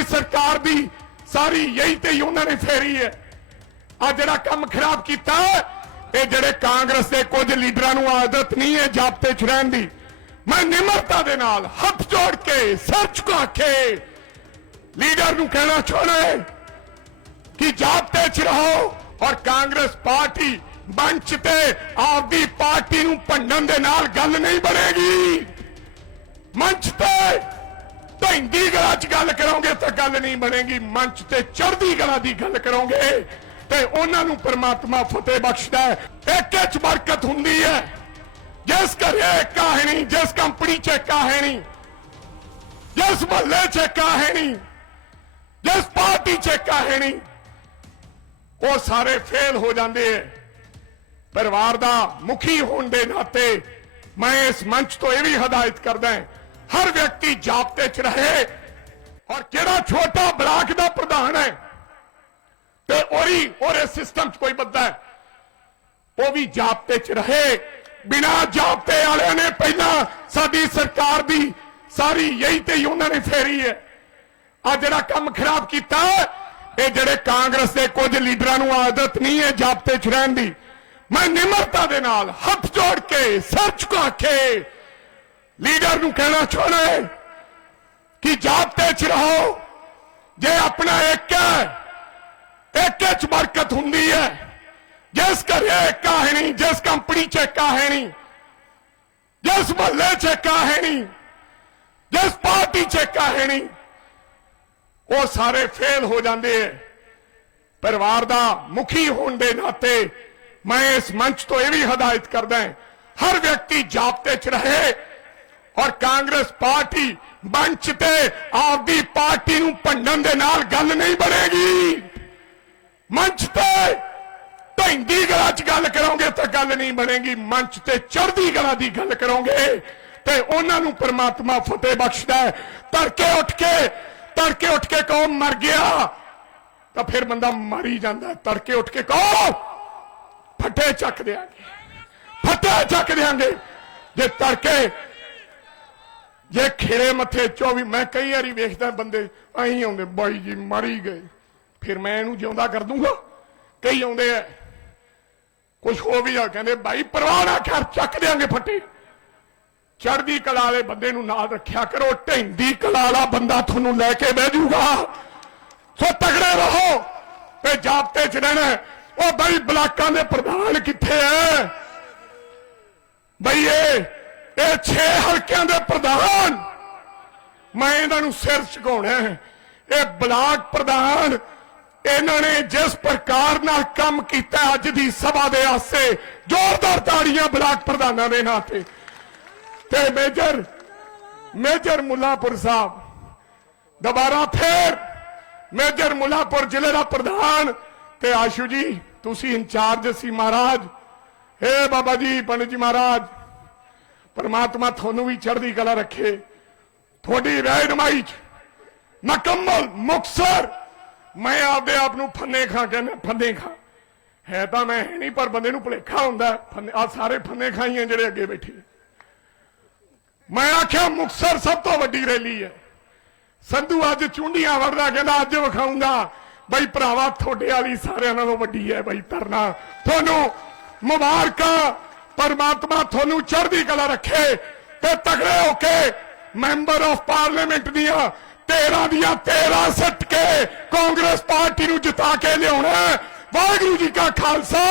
ਸਾਡੀ ਸਰਕਾਰ ਦੀ ਸਾਰੀ ਯਹੀ ਤੇ ਹੀ ਉਹਨਾਂ ਨੇ ਫੇਰੀ ਹੈ। ਆ ਜਿਹੜਾ ਕੰਮ ਖਰਾਬ ਕੀਤਾ ਇਹ ਜਿਹੜੇ ਕਾਂਗਰਸ ਦੇ ਕੁਝ ਲੀਡਰਾਂ ਨੂੰ ਆਦਤ ਨਹੀਂ ਹੈ ਜਾਬਤੇ 'ਚ ਰਹਿਣ ਦੀ, ਮੈਂ ਨਿਮਰਤਾ ਦੇ ਨਾਲ ਹੱਥ ਜੋੜ ਕੇ ਸਿਰ ਝੁਕਾ ਕੇ ਲੀਡਰ ਨੂੰ ਕਹਿਣਾ ਚਾਹੁੰਦਾ ਹਾਂ ਕਿ ਜਾਪਤੇ 'ਚ ਰਹੋ ਔਰ ਕਾਂਗਰਸ ਪਾਰਟੀ ਮੰਚ ਤੇ ਆਪਦੀ ਪਾਰਟੀ ਨੂੰ ਭੰਡਣ ਦੇ ਨਾਲ ਗੱਲ ਨਹੀਂ ਬਣੇਗੀ। ਮੰਚ ਤੇ ਢੈਂਦੀ ਗਲਾ 'ਚ ਗੱਲ ਕਰੋਗੇ ਤਾਂ ਗੱਲ ਨਹੀਂ ਬਣੇਗੀ। ਮੰਚ ਤੇ ਚੜ੍ਹਦੀ ਗਲਾ ਦੀ ਗੱਲ ਕਰੋਗੇ ਤੇ ਉਹਨਾਂ ਨੂੰ ਪਰਮਾਤਮਾ ਫਤਿਹ ਬਖਸ਼ਦਾ ਹੈ। ਇੱਕ ਇੱਕ ਬਰਕਤ ਹੁੰਦੀ ਹੈ। ਜਿਸ ਘਰੇ ਏਕਾ ਜਿਸ ਕੰਪਨੀ 'ਚ ਏਕਾ ਜਿਸ ਮਹੱਲੇ 'ਚ ਏਕਾ ਹੈ ਜਿਸ ਪਾਰਟੀ 'ਚ ਏਕਾ ਹੈ ਉਹ ਸਾਰੇ ਫੇਲ ਹੋ ਜਾਂਦੇ ਐ ਪਰਿਵਾਰ ਦਾ ਮੁਖੀ ਹੋਣ ਦੇ ਨਾਤੇ ਮੈਂ ਇਸ ਮੰਚ ਤੋਂ ਇਹ ਵੀ ਹਦਾਇਤ ਕਰਦਾ ਹਾਂ ਹਰ ਵਿਅਕਤੀ ਜਾਬਤੇ 'ਚ ਰਹੇ। ਔਰ ਜਿਹੜਾ ਛੋਟਾ ਬਲਾਕ ਦਾ ਪ੍ਰਧਾਨ ਹੈ? ਤੇ ਉਹੀ ਉਹਦੇ ਸਿਸਟਮ 'ਚ ਕੋਈ ਬੰਦਾ ਹੈ। ਉਹ ਵੀ ਜਾਬਤੇ 'ਚ ਰਹੇ। ਬਿਨਾ ਜਾਬਤੇ ਵਾਲਿਆਂ ਨੇ ਪਹਿਲਾਂ ਸਾਡੀ ਸਰਕਾਰ ਦੀ ਸਾਰੀ ਯਹੀ ਤੇ ਉਹਨਾਂ ਨੇ ਫੇਰੀ ਹੈ। ਆ ਜਿਹੜਾ ਕੰਮ ਖਰਾਬ ਕੀਤਾ, ਇਹ ਜਿਹੜੇ ਕਾਂਗਰਸ ਦੇ ਕੁਝ ਲੀਡਰਾਂ ਨੂੰ ਆਦਤ ਨਹੀਂ ਹੈ ਜਾਬਤੇ 'ਚ ਰਹਿਣ ਦੀ। ਮੈਂ ਨਿਮਰਤਾ ਦੇ ਨਾਲ ਹੱਥ ਜੋੜ ਕੇ ਸਰ ਝੁਕਾ ਕੇ ਲੀਡਰ ਨੂੰ ਕਹਿਣਾ ਚਾਹੁੰਦਾ ਹੈ ਕਿ ਜਾਬਤੇ 'ਚ ਰਹੋ। ਜੇ ਆਪਣਾ ਇੱਕ ਹੈ, ਇੱਕ 'ਚ ਬਰਕਤ ਹੁੰਦੀ ਹੈ। ਜਿਸ ਘਰੇ ਏਕਾ ਹੈ ਜਿਸ ਕੰਪਨੀ 'ਚ ਏਕਾ ਹੈ ਨਹੀਂ, ਜਿਸ ਮਹੱਲੇ 'ਚ ਏਕਾ ਹੈ ਨਹੀਂ, ਜਿਸ ਪਾਰਟੀ 'ਚ ਏਕਾ ਹੈ ਉਹ ਸਾਰੇ ਫੇਲ ਹੋ ਜਾਂਦੇ ਐ ਪਰਿਵਾਰ ਦਾ ਮੁਖੀ ਹੋਣ ਦੇ ਨਾਤੇ ਮੈਂ ਇਸ ਮੰਚ ਤੋਂ ਇਹ ਵੀ ਹਦਾਇਤ ਕਰਦਾ ਹਰ ਵਿਅਕਤੀ ਜਾਬਤੇ 'ਚ ਰਹੇ। ਔਰ ਕਾਂਗਰਸ ਪਾਰਟੀ ਮੰਚ ਤੇ ਆਪਦੀ ਪਾਰਟੀ ਨੂੰ ਭੰਡਣ ਦੇ ਨਾਲ ਗੱਲ ਨਹੀਂ ਬਣੇਗੀ। ਮੰਚ ਤੇ ਢੈਂਦੀ ਗਲਾ 'ਚ ਗੱਲ ਕਰੋਗੇ ਤਾਂ ਗੱਲ ਨਹੀਂ ਬਣੇਗੀ। ਮੰਚ ਤੇ ਚੜ੍ਹਦੀ ਗਲਾ ਦੀ ਗੱਲ ਕਰੋਗੇ ਤੇ ਉਹਨਾਂ ਨੂੰ ਪ੍ਰਮਾਤਮਾ ਫਤਿਹ ਬਖਸ਼ਦਾ ਤੜਕੇ ਉੱਠ ਕੇ, ਤੜਕੇ ਉੱਠ ਕੇ ਕਹੋ ਮਰ ਗਿਆ, ਤਾਂ ਫਿਰ ਬੰਦਾ ਮਰੀ ਜਾਂਦਾ ਤੜਕੇ ਉੱਠ ਕੇ ਕਹੋ ਫੱਟੇ ਚੱਕ ਦਿਆਂਗੇ। ਫੱਟੇ ਚੱਕ ਦਿਆਂਗੇ। ਜੇ ਤੜਕੇ ਜੇ ਖੇਰੇ ਮੱਥੇ 24 ਮੈਂ ਕਈ ਵਾਰੀ ਵੇਖਦਾ ਬੰਦੇ ਅਹੀਂ ਆਉਂਦੇ, ਬਾਈ ਜੀ, ਮਰੀ ਗਏ। ਫਿਰ ਮੈਂ ਇਹਨੂੰ ਜਿਉਂਦਾ ਕਰ ਦੂੰਗਾ। ਕਈ ਆਉਂਦੇ ਆ ਕੁਝ ਹੋ ਵੀ ਜਾ, ਕਹਿੰਦੇ ਭਾਈ ਪਰਵਾਹ ਨਾ ਕਰ, ਚੱਕ ਦਿਆਂਗੇ ਫੱਟੀ। ਚੜ੍ਹਦੀ ਕਲਾ ਵਾਲੇ ਬੰਦੇ ਨੂੰ ਨਾਲ ਰੱਖਿਆ ਕਰੋ ਢੈਂਦੀ ਕਲਾ ਵਾਲਾ ਬੰਦਾ ਤੁਹਾਨੂੰ ਲੈ ਕੇ ਬਹਿ ਜਾਊਗਾ ਸੋ ਤਗੜੇ ਰਹੋ, ਤੇ ਜਾਪਤੇ ਚ ਰਹਿਣਾ ਉਹ ਬਾਈ ਬਲਾਕਾਂ ਦੇ ਪ੍ਰਧਾਨ ਕਿੱਥੇ ਐ? ਬਈ ਇਹ 6 ਹਲਕਿਆਂ ਦੇ ਪ੍ਰਧਾਨ। ਮੈਂ ਇਹਨਾਂ ਨੂੰ ਸਿਰ ਝੁਕਾਉਣਾ ਹੈ। ਇਹ ਬਲਾਕ ਪ੍ਰਧਾਨ, ਇਹਨਾਂ ਨੇ ਜਿਸ ਪ੍ਰਕਾਰ ਨਾਲ ਕੰਮ ਕੀਤਾ ਅੱਜ ਦੀ ਸਭਾ ਦੇ ਆਸੇ, ਜ਼ੋਰਦਾਰ ਤਾੜੀਆਂ ਬਲਾਕ ਪ੍ਰਧਾਨਾਂ ਦੇ ਨਾਂ ਤੇ। ਤੇ ਮੇਜਰ ਮੇਜਰ ਮੁੱਲਾਪੁਰ ਸਾਹਿਬ, ਦੁਬਾਰਾ ਫੇਰ ਮੇਜਰ ਮੁੱਲਾਪੁਰ ਜ਼ਿਲ੍ਹੇ ਦਾ ਪ੍ਰਧਾਨ। ਤੇ ਆਸ਼ੂ ਜੀ, ਤੁਸੀਂ ਇੰਚਾਰਜ ਸੀ ਮਹਾਰਾਜ। ਏ ਬਾਬਾ ਜੀ, ਪੰਡਿਤ ਜੀ ਮਹਾਰਾਜ। ਪਰਮਾਤਮਾ ਤੁਹਾਨੂੰ ਵੀ ਚੜ੍ਹਦੀ ਕਲਾ ਰੱਖੇ। ਤੁਹਾਡੀ ਰਹਿਨਮਾਈ ਚ ਮੁਕੰਮਲ ਮੁਕਸਰ। ਮੈਂ ਆਪਦੇ ਆਪ ਨੂੰ ਫੰਨੇ ਖਾਂ ਕਹਿੰਦਾ, ਫੰਨੇ ਖਾਂ। ਹੈ ਤਾਂ ਮੈਂ ਨਹੀਂ, ਪਰ ਬੰਦੇ ਨੂੰ ਭੁਲੇਖਾ ਹੁੰਦਾ ਆ ਸਾਰੇ ਫੰਨੇ ਖਾਈਆਂ ਜਿਹੜੇ ਅੱਗੇ ਬੈਠੇ ਮੈਂ ਆਖਿਆ, ਮੁਕਸਰ ਸਭ ਤੋਂ ਵੱਡੀ ਰੈਲੀ ਹੈ। ਸੰਧੂ ਅੱਜ ਚੁੰਡੀਆਂ ਵੜਦਾ, ਕਹਿੰਦਾ, ਅੱਜ ਵਿਖਾਉਂਗਾ ਬਈ ਭਰਾਵਾ, ਤੁਹਾਡੇ ਵਾਲੀ ਸਾਰਿਆਂ ਨਾਲੋਂ ਵੱਡੀ ਹੈ ਬਈ ਤਰਨਾ ਤੁਹਾਨੂੰ ਮੁਬਾਰਕਾਂ। ਪਰਮਾਤਮਾ ਤੁਹਾਨੂੰ ਚੜ੍ਹਦੀ ਕਲਾ ਰੱਖੇ ਤੇ ਤਗੜੇ ਹੋ ਕੇ ਮੈਂਬਰ ਆਫ ਪਾਰਲੀਮੈਂਟ ਦੀਆਂ 13 ਦੀਆਂ 13 ਸੱਟ ਕੇ ਕਾਂਗਰਸ ਪਾਰਟੀ ਨੂੰ ਜਿਤਾ ਕੇ ਲਿਆਉਣਾ ਵਾਹਿਗੁਰੂ ਜੀ ਕਾ ਖਾਲਸਾ।